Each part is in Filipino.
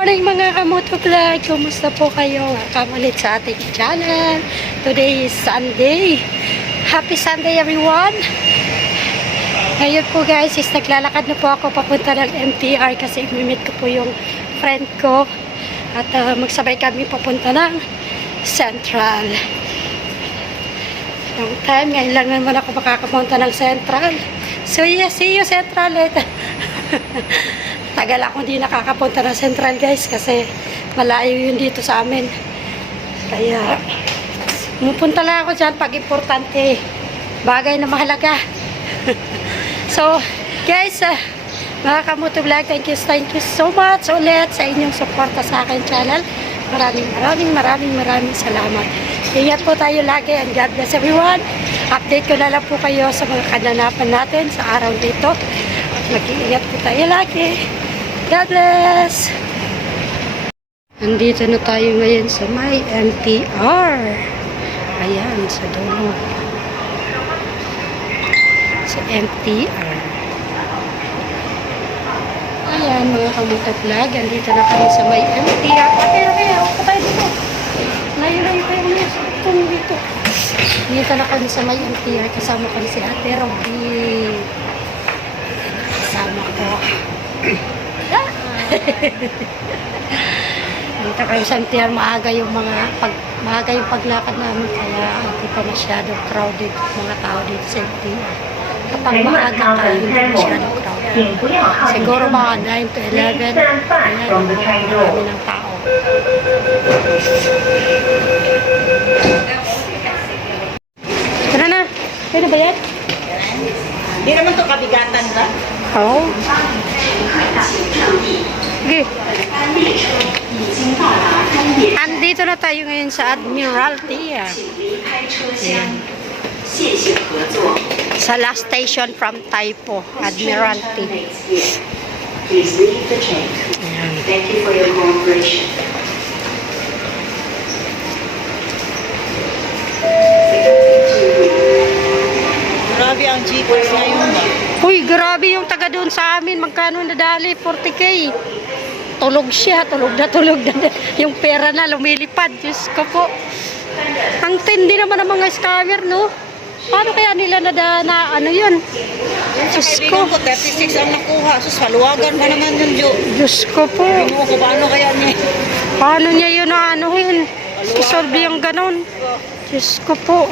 Morning mga kamoto vlog, kumusta po kayo? Welcome ulit sa ating channel. Today is Sunday. Happy Sunday everyone. Ngayon po guys is naglalakad na po ako papunta ng MTR kasi imimit ko po yung friend ko at magsabay kami papunta ng Central. Long time, ngayon lang naman ako makakapunta ng Central. So yes, see you Central later. Tagal ako hindi nakakapunta ng Central guys kasi malayo yun dito sa amin. Kaya pupunta lang ako dyan pag importante, bagay na mahalaga. So guys, mga kamoto vlog, thank you so much ulit sa inyong suporta sa akin channel. Maraming salamat. Ingat po tayo lagi and God bless everyone. Update ko na lang po kayo sa mga kananapan natin sa araw dito. Mag-iingat po tayo lagi. God bless! Nandito na tayo ngayon sa may MTR. Ayan, sa dulo. Sa MTR. Ayan, mga kamoto vlog. Nandito na kami sa may MTR. Okay, ako tayo dito. Layo-layo kayo niya dito. Dito na kami sa may MTR. Kasama kami si Ate Robby. Kasama ko. Dito kayo sa MTR, maaga yung paglakad namin kaya hindi pa masyadong crowded mga tao dito sa MTR. Kapag maaga tayo, hindi masyadong crowded. Siguro mga 9 to 11, ayan, marami ng tao. Tara na, kaya na ba yan? Hindi naman ito kabigatan ba? Oo. Okay. Andito na tayo ngayon sa Admiralty. Ayan. Sa last station from Taipo, Admiralty. Please leave the train. Thank you for your cooperation. Grabe ang jeepers ngayon ba? Uy, grabe yung taga doon sa amin. Magkano nadali? 40K. Tulog siya. Tulog na. Yung pera na lumilipad. Diyos ko po. Ang tindi naman ng mga scammer, no? Paano kaya nila na ano yun? Diyos ko. Kaibigan ko, 36 ang nakuha. Sus, haluwagan ba naman yun, Jo? Diyos ko po. Pinuha ko, paano kaya niya? Paano niya yun na anuhin? Isolve yung ganon. Diyos ko po.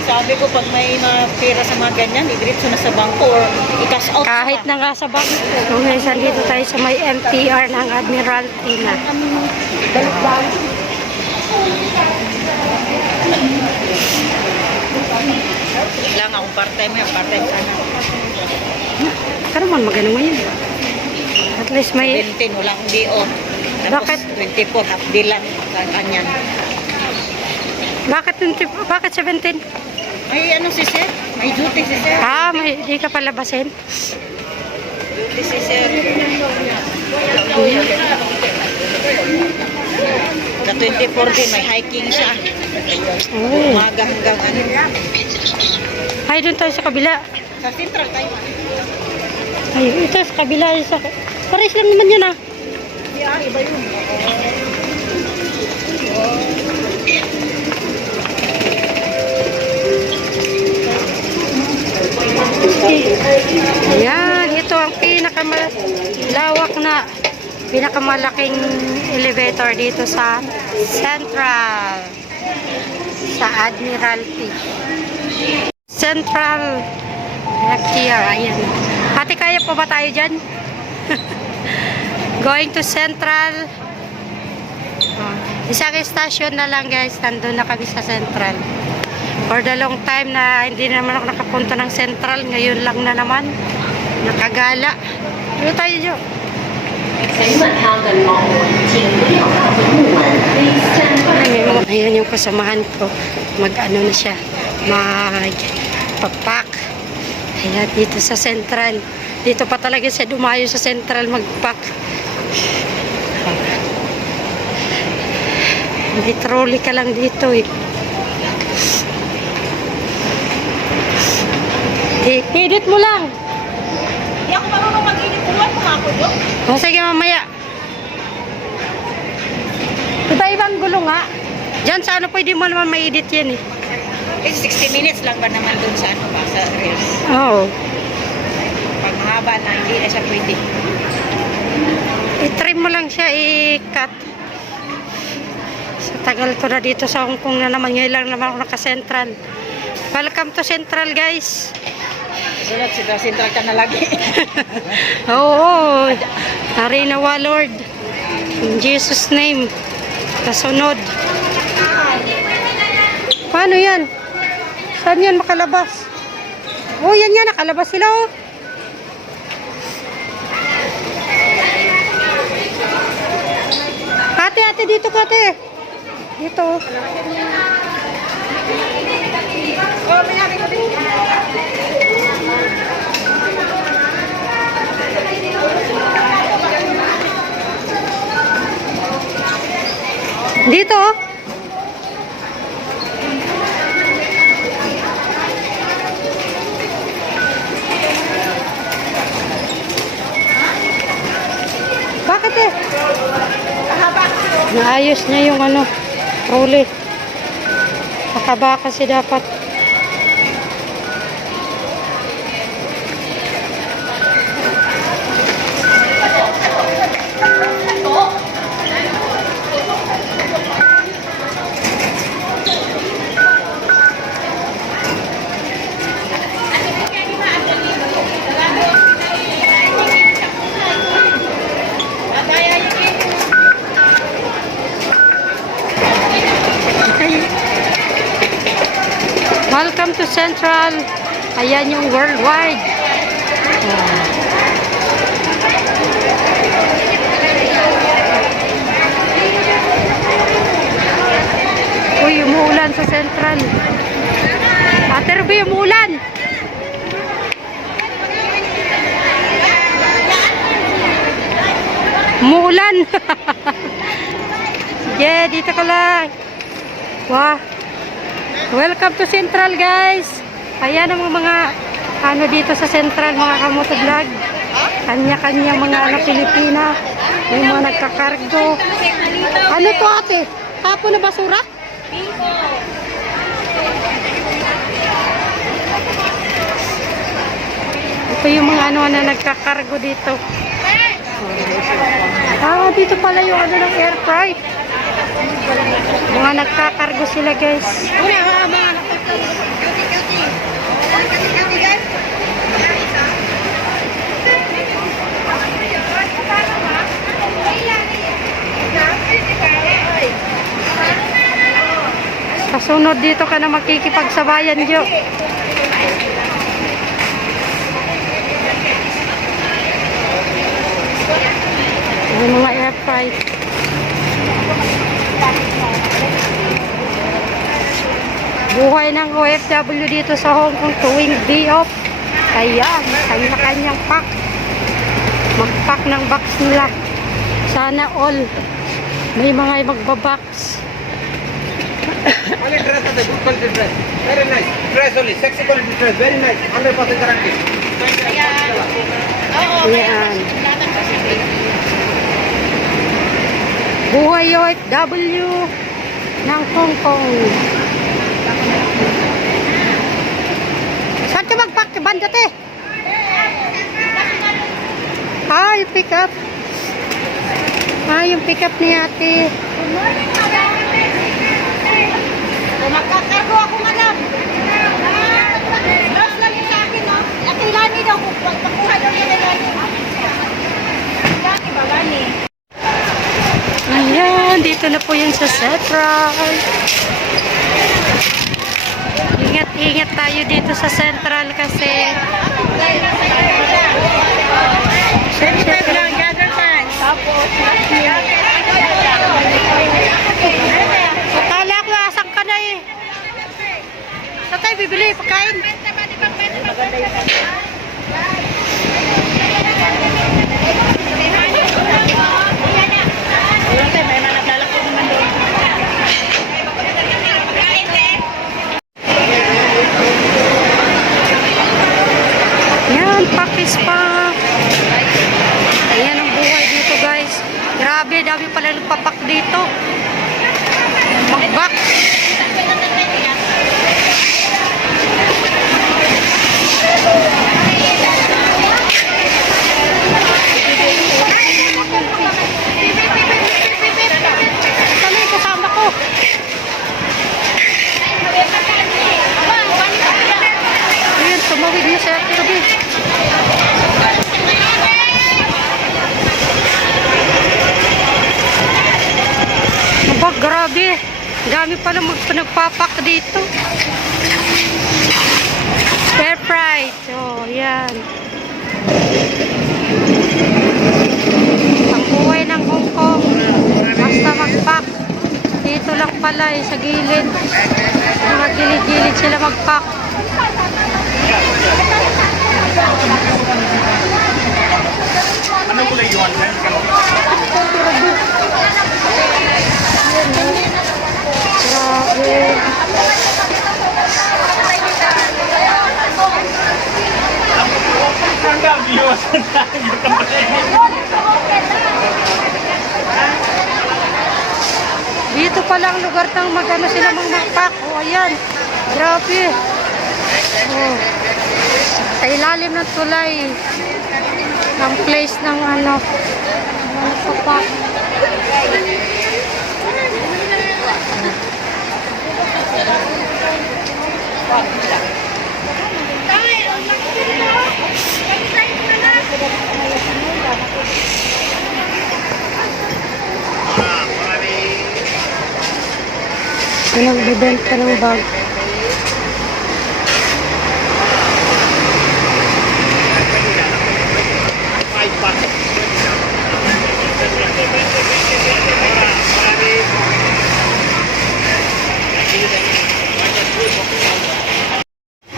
Sabi ko, pag may mga pera sa mga ganyan, i-diretso na sa bangko or i-cash out. Kahit na nga sa bangko. So, ngayon dito tayo sa may MTR ng Admiralty na. Balik-balik. Lang akong part-time yan, part-time sana. Pero man magano ngayon. At least may... 17, walang day off. Tapos Bakit? 24, half day lang. Kanyan. Bakit 17? May ano si Sir? May duty si Sir. May di ka palabasin. Duty si Sir. Sa 24 din, may hiking siya. Oh. Umaga hanggang ano. Ay, doon tayo sa kabila. Sa Central tayo. Ay, ito sa kabila. Pares lang naman yan ah. Iba yun. Ayan, ito ang pinakamalaking elevator dito sa Central, sa Admiralty. Central MTR, ayan. Ate, kaya po ba tayo dyan? Going to Central. Isang station na lang guys, nandun na kami sa Central. For the long time na hindi naman ako nakapunta ng Central, ngayon lang na naman nakagala. Ano tayo dyan? Ayan yung kasamahan ko, mag-ano na siya, mag-pack. Ayan, dito sa Central, dito pa talaga siya dumayo sa Central mag-pack. May trolley ka lang dito eh. Edit mo lang. Hindi ako marunong mag-init. Tuwan mo nga ako doon. O sige mamaya. Iba-ibang gulo nga. Diyan sa ano, pwede mo naman ma-edit yan eh. Eh, 60 minutes lang ba naman dun sa ano ba, sa reels? Oo. Pag mahaba na, hindi na siya pwede. I-trim mo lang siya, i-cut. Sa tagal ko na dito sa Hong Kong na naman. Ngayon lang naman ako naka-central. Welcome to Central, guys. Sunod, sentral ka na lagi. Oo. Narinawa, Lord. In Jesus' name. Kasunod. Paano yan? Saan yan makalabas? Oh, yan yan. Nakalabas sila, oh. Ate, ate, dito ka, ate. Dito. Oh, mayari ko din. Dito, oh. Bakit eh? Naayos niya yung ano, trolley. Pakaba kasi dapat. Welcome to Central. Ayan yung worldwide. Uy, umuulan sa Central. Ate Ruby, umuulan. Umuulan. Sige, dito ka lang. Wah. Welcome to Central, guys. Ayan ang mga ano dito sa Central, mga kamoto vlog. Kanya-kanya mga ano Pilipina. May mga nagkakargo. Ano to, ate? Tapo na basura? Ito yung mga ano na nagkakargo dito. Ah, dito pala yung ano ng air fry. Mga nagkakargo sila, guys. Kasunod dito ka na makikipagsabayan, Jo. May mga air fry. Buhay ng OFW dito sa Hong Kong tuwing day off. Ayan, kanya-kanyang pack. Mag-pack ng box nila. Sana all may mga magbabox. Only dress of the good quality dress. Very nice. Dress only. Sexy quality dress. Very nice. 100% guarantee. Ayan. Buhay OFW ng Hong Kong. Saan ka mag-pack? Bandot eh. Ah, yung pick up. Ah, yung pick up ni ate. Magkakargo ako, madam. Loss lang yung sa akin, no? At ilani daw, pagpakuha daw yung ilani. Ilani ba, Lani? Ayan, dito na po yun sa Central. Ingat-ingat tayo dito sa Central kasi akala ko asak ka na eh. Saan tayo bibili pagkain? Yan, pakis pa. Ayan ang buhay dito, guys. Grabe, dami pala nagpapak dito. Magbak. Kami, kasama ko. Ayun, tumawid na siya tabi. Aba, grabe. Dami pala nagpapak dito. Fair price. So, yan. Ang buhay ng Hong Kong. Basta magpak. Dito lang pala eh, sa gilid. Mga gilid-gilid sila magpak. Ano kulay yuan? Grabe. Dito pala ang lugar ng magano sila magpak. O, ayan. Grabe. Oh. Sa ilalim ng tulay. Ng place ng ano. Magpapak. Nagbibenta ng bag.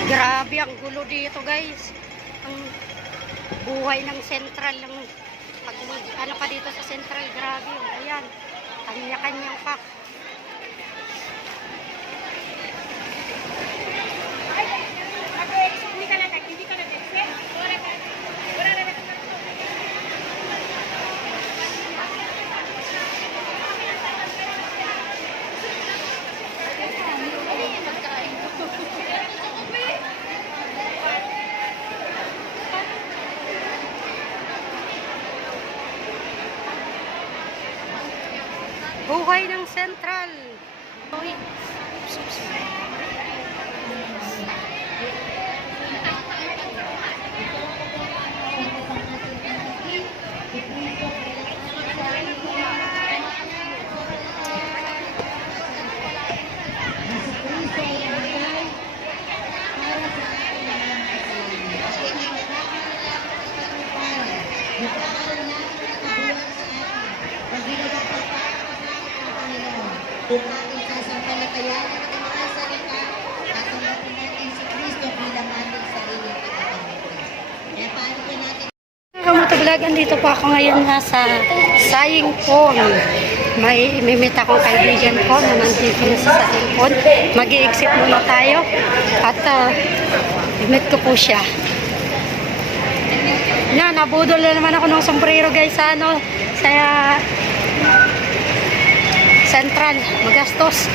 Grabe ang gulo dito, guys. Ang buhay ng Central, ng pag ano pa dito sa Central, grabe. Ayan, kanya-kanyang pack. Buhay ng Central. Uy. Kung ating sasampalatayanan ang mga salita, tatanggapin natin si Kristo bilang ating sariling tagapagligtas. Kaya paano po natin Kamutuglagan, dito po ako ngayon nasa Saying Pond. May imimit akong kaibigan ko na nandito na sa Saying Pond. Mag-i-exit muna tayo at imit ko po siya. Yan, nabudol na naman ako ng sombrero, guys, sa ano, sa Central, magastos.